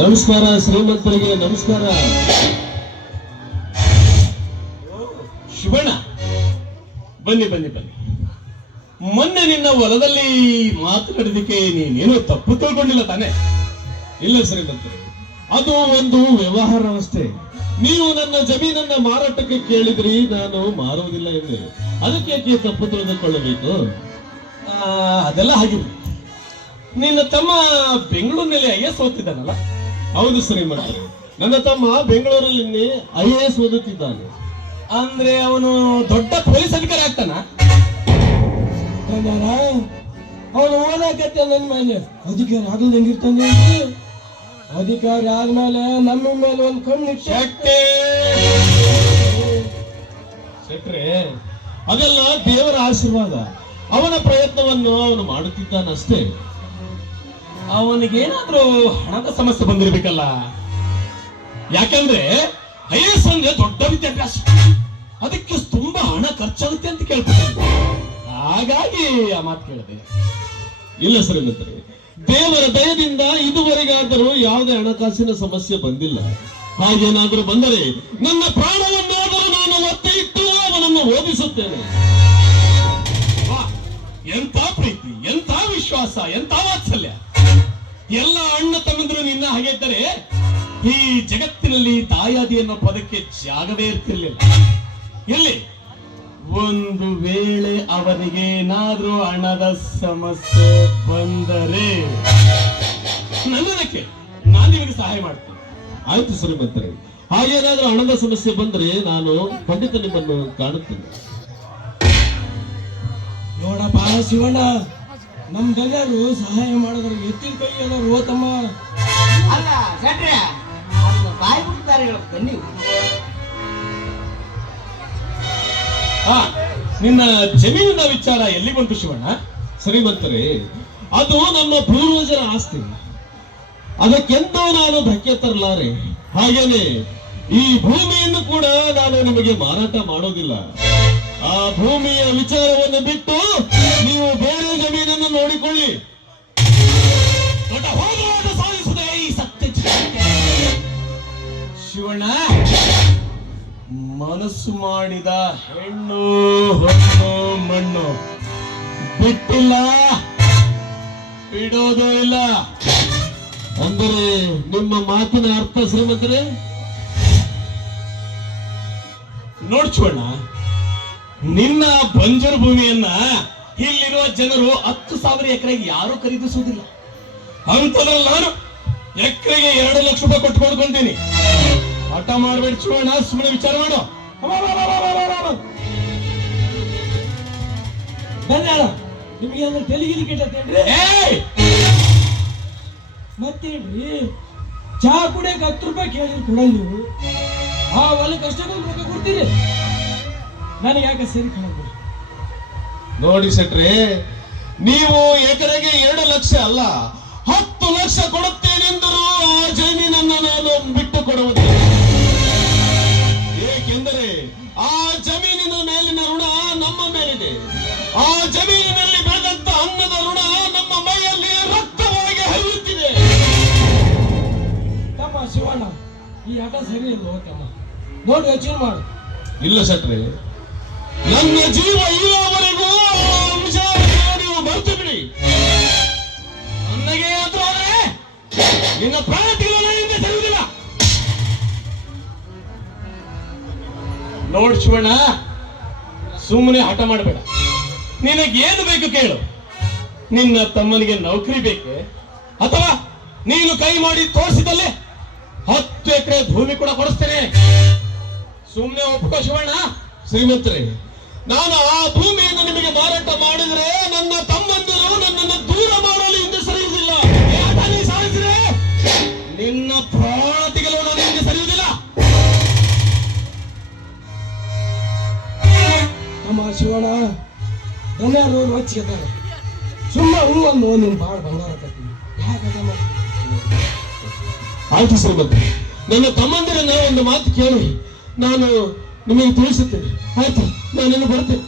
ನಮಸ್ಕಾರ ಶ್ರೀಮಂತರಿಗೆ ನಮಸ್ಕಾರ. ಶಿವಣ್ಣ, ಬನ್ನಿ ಬನ್ನಿ ಬನ್ನಿ. ಮೊನ್ನೆ ನಿನ್ನ ಹೊಲದಲ್ಲಿ ಮಾತನಾಡಿದಕ್ಕೆ ನೀನೇನು ತಪ್ಪು ತಿಳ್ಕೊಂಡಿಲ್ಲ ತಾನೆ? ಇಲ್ಲ ಶ್ರೀಮಂತರೆ, ಅದು ಒಂದು ವ್ಯವಹಾರ ಅಷ್ಟೇ. ನೀವು ನನ್ನ ಜಮೀನನ್ನ ಮಾರಾಟಕ್ಕೆ ಕೇಳಿದ್ರಿ, ನಾನು ಮಾರುವುದಿಲ್ಲ ಎಂದೆ. ಅದಕ್ಕೆ ಯಾಕೆ ತಪ್ಪು ತಿಳಿದುಕೊಳ್ಳಬೇಕು? ಅದೆಲ್ಲ ಹಾಗಿಲ್ಲ. ನಿನ್ನ ತಮ್ಮ ಬೆಂಗಳೂರಿನಲ್ಲಿ IAS ಓದ್ತಿದ್ದಾನಲ್ಲ? ಹೌದು ಶ್ರೀಮಂತರೆ, ನನ್ನ ತಮ್ಮ ಬೆಂಗಳೂರಲ್ಲಿ IAS ಓದುತ್ತಿದ್ದಾನೆ. ಅಂದ್ರೆ ಅವನು ದೊಡ್ಡ ಪೊಲೀಸ್ ಅಧಿಕಾರಿ ಆಗ್ತಾನ? ಅವನು ಓದಾಕತ್ತೆ ನನ್ನ ಮೇಲೆ ಅಧಿಕಾರಿ ಆಗಲ್ ಹೆಂಗಿರ್ತಾನೆ? ಅಧಿಕಾರಿ ಆದ್ಮೇಲೆ ನಮ್ಮ ಮೇಲೆ ಒಂದು ಕಣ್ಣು ಶೆಟ್ರೆ, ಅದೆಲ್ಲ ದೇವರ ಆಶೀರ್ವಾದ. ಅವನ ಪ್ರಯತ್ನವನ್ನು ಅವನು ಮಾಡುತ್ತಿದ್ದಾನಷ್ಟೇ. ಅವನಿಗೇನಾದ್ರೂ ಹಣದ ಸಮಸ್ಯೆ ಬಂದಿರ್ಬೇಕಲ್ಲ? ಯಾಕಂದ್ರೆ IAS ಅಂದ್ರೆ ದೊಡ್ಡ ವಿದ್ಯಾಭ್ಯಾಸ, ಅದಕ್ಕೆ ತುಂಬಾ ಹಣ ಖರ್ಚಾಗುತ್ತೆ ಅಂತ ಕೇಳ್ಬಿಟ್ಟೆ. ಹಾಗಾಗಿ ಆ ಮಾತು ಕೇಳಿದೆ. ಇಲ್ಲ ಶ್ರೀಮಂತರೆ, ದೇವರ ದಯದಿಂದ ಇದುವರೆಗಾದರೂ ಯಾವುದೇ ಹಣಕಾಸಿನ ಸಮಸ್ಯೆ ಬಂದಿಲ್ಲ. ಹಾಗೇನಾದರೂ ಬಂದರೆ ನನ್ನ ಪ್ರಾಣವನ್ನಾದರೂ ನಾನು ಒತ್ತೆ ಇಟ್ಟು ಅವನನ್ನು ಓದಿಸುತ್ತೇನೆ. ಎಂತ ಪ್ರೀತಿ, ಎಂತ ವಿಶ್ವಾಸ, ಎಂತ ವಾತ್ಸಲ್ಯ! ಎಲ್ಲ ಅಣ್ಣ ತಮ್ಮಂದ್ರು ನಿನ್ನ ಹಾಗೆ ಇದ್ದರೆ ಈ ಜಗತ್ತಿನಲ್ಲಿ ದಾಯಾದಿ ಅನ್ನೋ ಪದಕ್ಕೆ ಜಾಗವೇ ಇರ್ತಿರ್ಲಿಲ್ಲ. ಎಲ್ಲಿ ಒಂದು ವೇಳೆ ಅವನಿಗೆ ಏನಾದ್ರೂ ಹಣದ ಸಮಸ್ಯೆ ಬಂದರೆ ನನ್ನದಕ್ಕೆ ನಾನು ನಿಮಗೆ ಸಹಾಯ ಮಾಡ್ತೀನಿ. ಆಯ್ತು ಶ್ರೀಮಂತರೆ, ಹಾಗೇನಾದ್ರೂ ಹಣದ ಸಮಸ್ಯೆ ಬಂದ್ರೆ ನಾನು ಖಂಡಿತ ನಿಮ್ಮನ್ನು ಕಾಣುತ್ತೇನೆ. ನೋಡಪ್ಪ ಶಿವಣ್ಣ, ನಮ್ಗೆಲ್ಲರೂ ಸಹಾಯ ಮಾಡಿದ್ರು ಎತ್ತಿನ ಕೈ ಎಲ್ಲರೂ ಓತಮ್ಮ. ಅಲ್ಲ ಶೆಟ್ರೆ, ಬಾಯಿ ಬಿಡ್ತಾರೆ ನೀವು. ನಿನ್ನ ಜಮೀನಿನ ವಿಚಾರ ಎಲ್ಲಿ ಬಂತು ಶಿವಣ್ಣ? ಶ್ರೀಮಂತರೆ, ಅದು ನಮ್ಮ ಪೂರ್ವಜರ ಆಸ್ತಿ. ಅದಕ್ಕೆಂದೂ ನಾನು ಧಕ್ಕೆ ತರಲಾರೆ. ಹಾಗೇನೆ ಈ ಭೂಮಿಯನ್ನು ಕೂಡ ನಾನು ನಿಮಗೆ ಮಾರಾಟ ಮಾಡೋದಿಲ್ಲ. ಆ ಭೂಮಿಯ ವಿಚಾರವನ್ನು ಬಿಟ್ಟು ನೀವು ಬೇರೆ ಜಮೀನನ್ನು ನೋಡಿಕೊಳ್ಳಿ. ದೊಡ್ಡ ಹೋರಾಟ ಸಾಧಿಸುವುದೇ ಈ ಸತ್ಯ ಶಿವಣ್ಣ. ಮನಸ್ಸು ಮಾಡಿದ ಹೆಣ್ಣು ಹೊಣ್ಣು ಮಣ್ಣು ಬಿಟ್ಟಿಲ್ಲ, ಬಿಡೋದು ಇಲ್ಲ. ಅಂದರೆ ನಿಮ್ಮ ಮಾತಿನ ಅರ್ಥ ಶ್ರೀಮಂತರೆ? ನೋಡ್ ಶಿವಣ್ಣ, ನಿನ್ನ ಬಂಜರು ಭೂಮಿಯನ್ನ ಇಲ್ಲಿರುವ ಜನರು 10,000 ಎಕರೆಗೆ ಯಾರು ಖರೀದಿಸುವುದಿಲ್ಲ. ಅಂತದ್ರಲ್ಲಿ ನಾನು ಎಕರೆಗೆ 2 ಲಕ್ಷ ರೂಪಾಯಿ ಕೊಟ್ಕೊಂಡ್ಕೊಂತೀನಿ. ಹಠ ಮಾಡ್ಬೇಡಿ ಶಿವಣ್ಣ, ಸುಮ್ಮನೆ ವಿಚಾರ ಮಾಡು. ನಿಮಗೆ ತೆಲಿಗಿಲಿ ಕೆಟ್ಟೇನ್ರಿ? ಮತ್ತೇನ್ರಿ, ಚಹಾ ಕುಡಿಯಕ್ಕೆ 10 ರೂಪಾಯಿ ಕೇಳಿದ್ರು ಕೊಡಲ್ಲ ನೀವು. ಆ ಹೊಲಕ್ಕೆ ಅಷ್ಟೊಂದು ರೊಕ್ಕ ಕೊಡ್ತೀರಿ, ನನಗೆ ಯಾಕೆ ಸರಿ ಕಾಣಬಹುದು? ನೋಡಿ ಶೆಟ್ರೆ, ನೀವು ಎಕರೆಗೆ 2 ಲಕ್ಷ ಅಲ್ಲ 10 ಲಕ್ಷ ಕೊಡುತ್ತೇನೆಂದರೂ ಆ ಜಮೀನನ್ನು ನಾನು ಬಿಟ್ಟು ಕೊಡುವುದಿಲ್ಲ. ಏಕೆಂದರೆ ಆ ಜಮೀನಿನ ಮೇಲಿನ ಋಣ ನಮ್ಮ ಮೇಲಿದೆ. ಆ ಜಮೀನಿನಲ್ಲಿ ಬೆಳೆದಂತ ಅನ್ನದ ಋಣ ನಮ್ಮ ಮೈಯಲ್ಲಿ ರಕ್ತವಾಗಿ ಹರಿಯುತ್ತಿದೆ. ತಮ್ಮ ಶಿವಣ್ಣ, ಈ ಆಟ ಸರಿ ಇಲ್ಲ ತಮ್ಮ. ನೋಡಿ ಯೋಚನೆ ಮಾಡು. ಇಲ್ಲ ಶೆಟ್ರೆ, ನನ್ನ ಜೀವ ಇರುವವರೆಗೂ ವಿಚಾರ ನೀವು ಬರ್ತು ಬಿಡಿ. ನನಗೆ ಆದ್ರೂ ಆದ್ರೆ ನಿನ್ನ ಪ್ರಾಣ ತೆಗೆಯುವುದರಿಂದ ಸರಿಯುವುದಿಲ್ಲ. ನೋಡ್ ಶಿವಣ್ಣ, ಸುಮ್ಮನೆ ಹಠ ಮಾಡಬೇಡ. ನಿನಗೇನು ಬೇಕು ಕೇಳು. ನಿನ್ನ ತಮ್ಮನಿಗೆ ನೌಕರಿ ಬೇಕೆ, ಅಥವಾ ನೀನು ಕೈ ಮಾಡಿ ತೋರಿಸಿದಲ್ಲೇ 10 ಎಕರೆ ಭೂಮಿ ಕೂಡ ಕೊಡಿಸ್ತೇನೆ. ಸುಮ್ಮನೆ ಒಪ್ಕೋ ಶಿವಣ್ಣ. ಶ್ರೀಮಂತರೆ, ನಾನು ಆ ಭೂಮಿಯನ್ನು ನಿಮಗೆ ಮಾರಾಟ ಮಾಡಿದರೆ ನನ್ನ ತಮ್ಮಂದಿರು ನನ್ನನ್ನು ದೂರ ಮಾಡಲು ಹಿಂದೆ ಸರಿಯುವುದಿಲ್ಲ. ಸಾಧಿಸಿದ್ರೆ ನಿನ್ನ ಪ್ರಾಣ ತೆಗೆಯಲು ನಾನು ಹಿಂದೆ ಸರಿಯುವುದಿಲ್ಲ. ನಮ್ಮ ಶಿವಣ್ಣ, ದನ್ಯಾರು ರೊಚ್ಚಿಗೆದ್ದಾರೆ. ಸುಮ್ಮ ಹೂವನ್ನು ನೀನು ಭಾಳ ಬಂಗಾರ ಕತ್ತೀನಿ. ಯಾಕೆ ಆಯ್ತು ಶ್ರೀಮಂತರೆ, ನನ್ನ ತಮ್ಮಂದಿರನ್ನ ಒಂದು ಮಾತು ಕೇಳಿ ನಾನು ನಿಮಗೆ ತಿಳಿಸುತ್ತೇನೆ. ಆಯ್ತು, ನಾನಿನ್ನು ಬರ್ತೇನೆ.